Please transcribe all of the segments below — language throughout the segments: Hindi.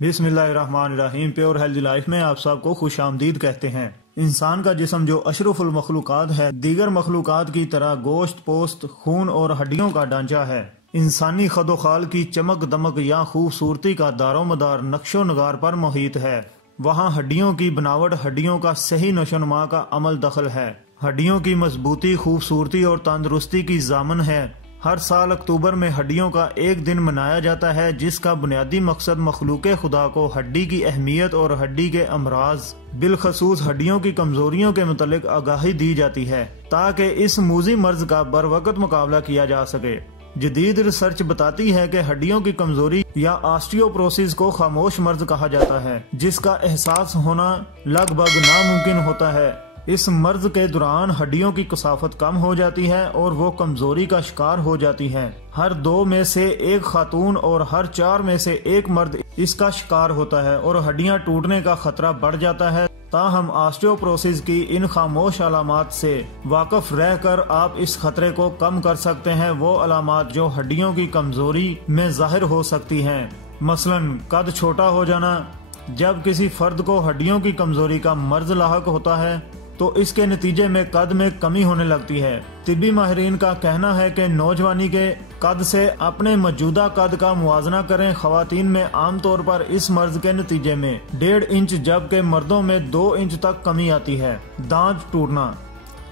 बिस्मिल्लाहिर्रहमानिर्रहीम। प्योर हेल्दी लाइफ में आप सबको खुश आमदीद कहते हैं। इंसान का जिस्म जो अशरफुल मखलूकात है, दीगर मखलूकात की तरह गोश्त, पोस्त, खून और हड्डियों का ढांचा है। इंसानी खदोखाल की चमक दमक या खूबसूरती का दारोमदार नक्शो नगार पर मुहित है। वहाँ हड्डियों की बनावट, हड्डियों का सही नशोनुमा का अमल दखल है। हड्डियों की मजबूती, खूबसूरती और तंदुरुस्ती की जामन है। हर साल अक्टूबर में हड्डियों का एक दिन मनाया जाता है, जिसका बुनियादी मकसद मखलूक खुदा को हड्डी की अहमियत और हड्डी के अमराज, बिलखसूस हड्डियों की कमजोरियों के मुतालिक आगाही दी जाती है, ताकि इस मूजी मर्ज का बर वक्त मुकाबला किया जा सके। जदीद रिसर्च बताती है कि हड्डियों की कमजोरी या ऑस्टियोपोरोसिस को खामोश मर्ज कहा जाता है, जिसका एहसास होना लगभग नामुमकिन होता है। इस मर्ज के दौरान हड्डियों की कसाफत कम हो जाती है और वो कमजोरी का शिकार हो जाती है। हर 2 में से 1 खातून और हर 4 में से 1 मर्द इसका शिकार होता है और हड्डियां टूटने का खतरा बढ़ जाता है। ताहम ऑस्टियोपोरोसिस की इन खामोश अलामात से वाकिफ रहकर आप इस खतरे को कम कर सकते हैं। वो अलामात जो हड्डियों की कमजोरी में जाहिर हो सकती हैं, मसलन कद छोटा हो जाना। जब किसी फर्द को हड्डियों की कमजोरी का मर्ज लाहक होता है तो इसके नतीजे में कद में कमी होने लगती है। तिब्बी माहिरीन का कहना है कि नौजवानी के कद से अपने मौजूदा कद का मुआवजा करें। खवातीन में आमतौर पर इस मर्ज के नतीजे में 1.5 इंच जबकि मर्दों में 2 इंच तक कमी आती है। दांत टूटना,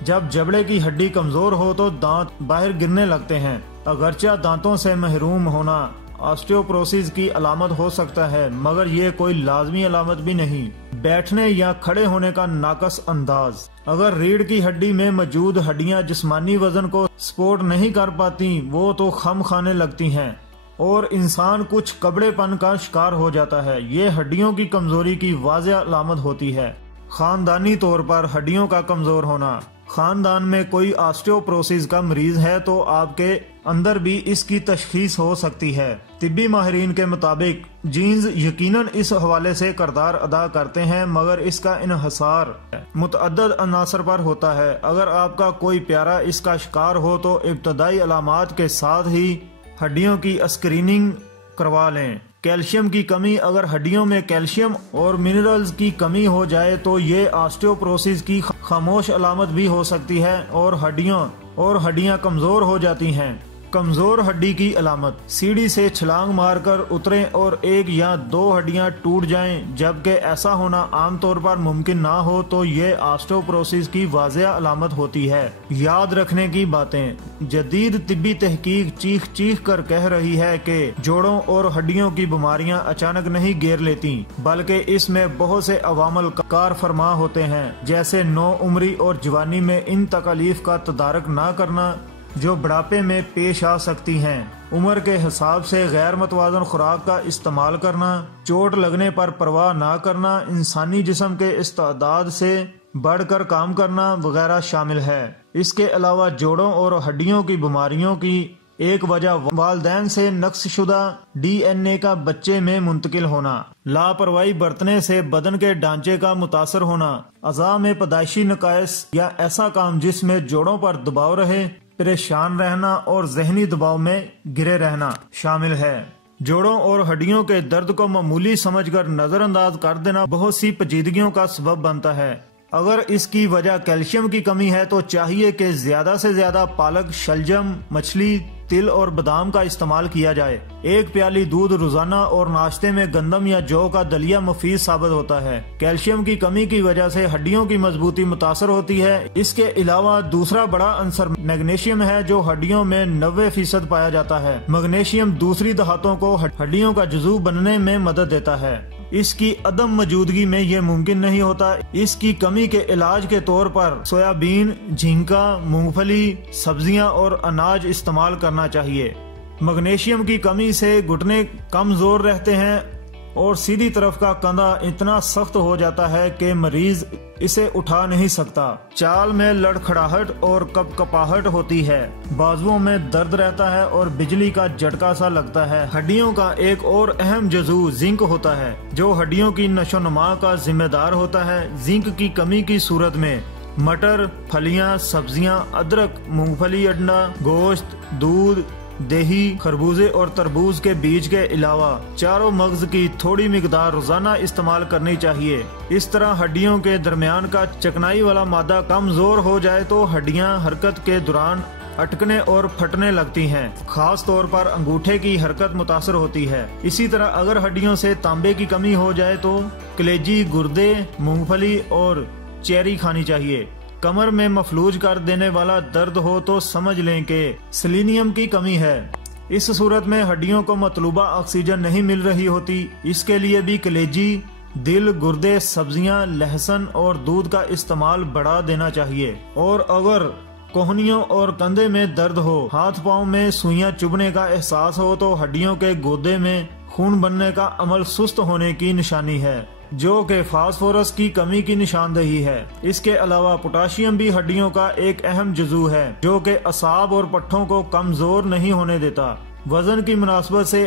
जब जबड़े की हड्डी कमजोर हो तो दांत बाहर गिरने लगते हैं। अगरचे दांतों से महरूम होना ऑस्टियोपोरोसिस की अलामत हो सकता है, मगर ये कोई लाजमी अलामत भी नहीं। बैठने या खड़े होने का नाकस अंदाज, अगर रीढ़ की हड्डी में मौजूद हड्डियां जिस्मानी वजन को सपोर्ट नहीं कर पाती, वो तो खम खाने लगती हैं और इंसान कुछ कबड़ेपन का शिकार हो जाता है। ये हड्डियों की कमजोरी की वाज़ेह अलामत होती है। खानदानी तौर पर हड्डियों का कमजोर होना, खानदान में कोई ऑस्टियोपोरोसिस का मरीज है तो आपके अंदर भी इसकी तशखीस हो सकती है। तिब्बी माहिरीन के मुताबिक जीन्स यकीनन इस हवाले से किरदार अदा करते हैं, मगर इसका इन्हसार मुतअद्दिद अनासर पर होता है। अगर आपका कोई प्यारा इसका शिकार हो तो इब्तदाई अलामात के साथ ही हड्डियों की स्क्रीनिंग करवा लें। कैल्शियम की कमी, अगर हड्डियों में कैल्शियम और मिनरल्स की कमी हो जाए तो ये ऑस्टियोपोरोसिस की खामोश अलामत भी हो सकती है और हड्डियां कमजोर हो जाती हैं। कमजोर हड्डी की अलामत, सीढ़ी से छलांग मारकर उतरें और 1 या 2 हड्डियां टूट जाएं, जबकि ऐसा होना आमतौर पर मुमकिन ना हो तो ये ऑस्टियोपोरोसिस की वाज़ेह अलामत होती है। याद रखने की बातें, जदीद तिब्बी तहकीक चीख चीख कर कह रही है कि जोड़ों और हड्डियों की बीमारियां अचानक नहीं घेर लेती, बल्कि इसमें बहुत से अवामल कार फरमा होते हैं, जैसे नौ उम्री और जवानी में इन तकलीफ का तदारक ना करना जो बुढ़ापे में पेश आ सकती हैं। उम्र के हिसाब से गैर मतवाज़न खुराक का इस्तेमाल करना, चोट लगने पर परवाह ना करना, इंसानी जिस्म के इस्तादाद से बढ़कर काम करना वगैरह शामिल है। इसके अलावा जोड़ों और हड्डियों की बीमारियों की एक वजह वालिदैन से नक्शशुदा DNA का बच्चे में मुंतकिल होना, लापरवाही बरतने से बदन के ढांचे का मुतासर होना, अज़ा में पैदाइशी नकायस या ऐसा काम जिसमें जोड़ों पर दबाव रहे, परेशान रहना और जहनी दबाव में गिरे रहना शामिल है। जोड़ों और हड्डियों के दर्द को मामूली समझकर नजरअंदाज कर देना बहुत सी पेचीदगियों का सबब बनता है। अगर इसकी वजह कैल्शियम की कमी है तो चाहिए कि ज्यादा से ज्यादा पालक, शलजम, मछली, तिल और बादाम का इस्तेमाल किया जाए। 1 प्याली दूध रोजाना और नाश्ते में गंदम या जौ का दलिया मुफीद साबित होता है। कैल्शियम की कमी की वजह से हड्डियों की मजबूती मुतासर होती है। इसके अलावा दूसरा बड़ा अंसर मैग्नीशियम है, जो हड्डियों में 90% पाया जाता है। मैग्नीशियम दूसरी धातुओं को हड्डियों का जुज़ू बनने में मदद देता है। इसकी अदम मौजूदगी में यह मुमकिन नहीं होता। इसकी कमी के इलाज के तौर पर सोयाबीन, झींगा, मूंगफली, सब्जियां और अनाज इस्तेमाल करना चाहिए। मैग्नीशियम की कमी से घुटने कमजोर रहते हैं और सीधी तरफ का कंधा इतना सख्त हो जाता है कि मरीज इसे उठा नहीं सकता। चाल में लड़खड़ाहट और कपकपाहट होती है। बाजुओं में दर्द रहता है और बिजली का झटका सा लगता है। हड्डियों का एक और अहम जज़ू जिंक होता है, जो हड्डियों की नशोनुमा का जिम्मेदार होता है। जिंक की कमी की सूरत में मटर, फलियां, सब्जियां, अदरक, मूंगफली, अंडा, गोश्त, दूध, दही, खरबूजे और तरबूज के बीज के अलावा चारों मगज की थोड़ी मिकदार रोजाना इस्तेमाल करनी चाहिए। इस तरह हड्डियों के दरमियान का चिकनाई वाला मादा कमजोर हो जाए तो हड्डियां हरकत के दौरान अटकने और फटने लगती हैं। खास तौर पर अंगूठे की हरकत मुतासर होती है। इसी तरह अगर हड्डियों से तांबे की कमी हो जाए तो कलेजी, गुर्दे, मूंगफली और चेरी खानी चाहिए। कमर में मफलूज कर देने वाला दर्द हो तो समझ लें कि सेलेनियम की कमी है। इस सूरत में हड्डियों को मतलूबा ऑक्सीजन नहीं मिल रही होती। इसके लिए भी कलेजी, दिल, गुर्दे, सब्जियां, लहसुन और दूध का इस्तेमाल बढ़ा देना चाहिए। और अगर कोहनियों और कंधे में दर्द हो, हाथ पांव में सुइयां चुभने का एहसास हो तो हड्डियों के गोदे में खून बनने का अमल सुस्त होने की निशानी है, जो कि फास्फोरस की कमी की निशानदेही है। इसके अलावा पोटाशियम भी हड्डियों का एक अहम जुज़ू है, जो कि असाब और पट्ठों को कमजोर नहीं होने देता। वजन की मुनासबत से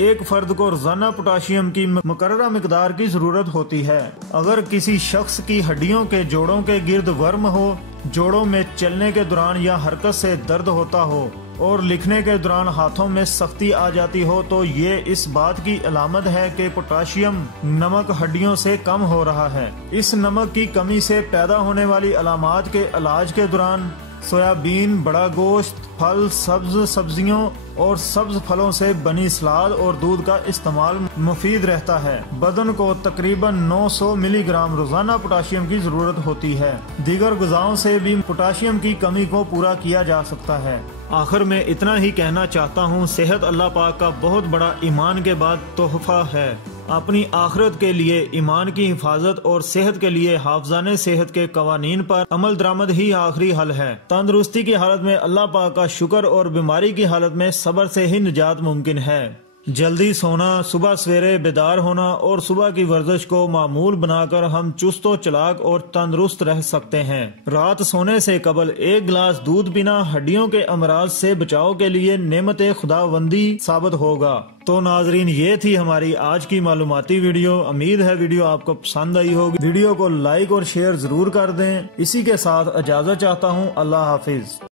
एक फर्द को रोजाना पोटाशियम की मुकर्ररा मिकदार की जरूरत होती है। अगर किसी शख्स की हड्डियों के जोड़ों के गिर्द वर्म हो, जोड़ों में चलने के दौरान या हरकत से दर्द होता हो और लिखने के दौरान हाथों में सख्ती आ जाती हो तो ये इस बात की अलामत है कि पोटाशियम नमक हड्डियों से कम हो रहा है। इस नमक की कमी से पैदा होने वाली अलामात के इलाज के दौरान सोयाबीन, बड़ा गोश्त, फल, सब्ज सब्जियों और सब्ज फलों से बनी सलाद और दूध का इस्तेमाल मुफीद रहता है। बदन को तकरीबन 900 मिलीग्राम रोजाना पोटाशियम की जरूरत होती है। दीगर गुज़ाओं से भी पोटाशियम की कमी को पूरा किया जा सकता है। आखिर में इतना ही कहना चाहता हूँ, सेहत अल्लाह पाक का बहुत बड़ा ईमान के बाद तोहफा है। अपनी आखिरत के लिए ईमान की हिफाजत और सेहत के लिए हाफजाने सेहत के कवानीन पर अमल दरामद ही आखिरी हल है। तंदुरुस्ती की हालत में अल्लाह पाक का शुक्र और बीमारी की हालत में सब्र से ही निजात मुमकिन है। जल्दी सोना, सुबह सवेरे बेदार होना और सुबह की वर्जिश को मामूल बनाकर हम चुस्तो चलाक और तंदुरुस्त रह सकते हैं। रात सोने से कबल 1 गिलास दूध पीना हड्डियों के अमराज से बचाव के लिए नेमत खुदावंदी साबित होगा। तो नाजरीन, ये थी हमारी आज की मालूमाती वीडियो। उम्मीद है वीडियो आपको पसंद आई होगी। वीडियो को लाइक और शेयर जरूर कर दें। इसी के साथ इजाजत चाहता हूँ। अल्लाह हाफिज।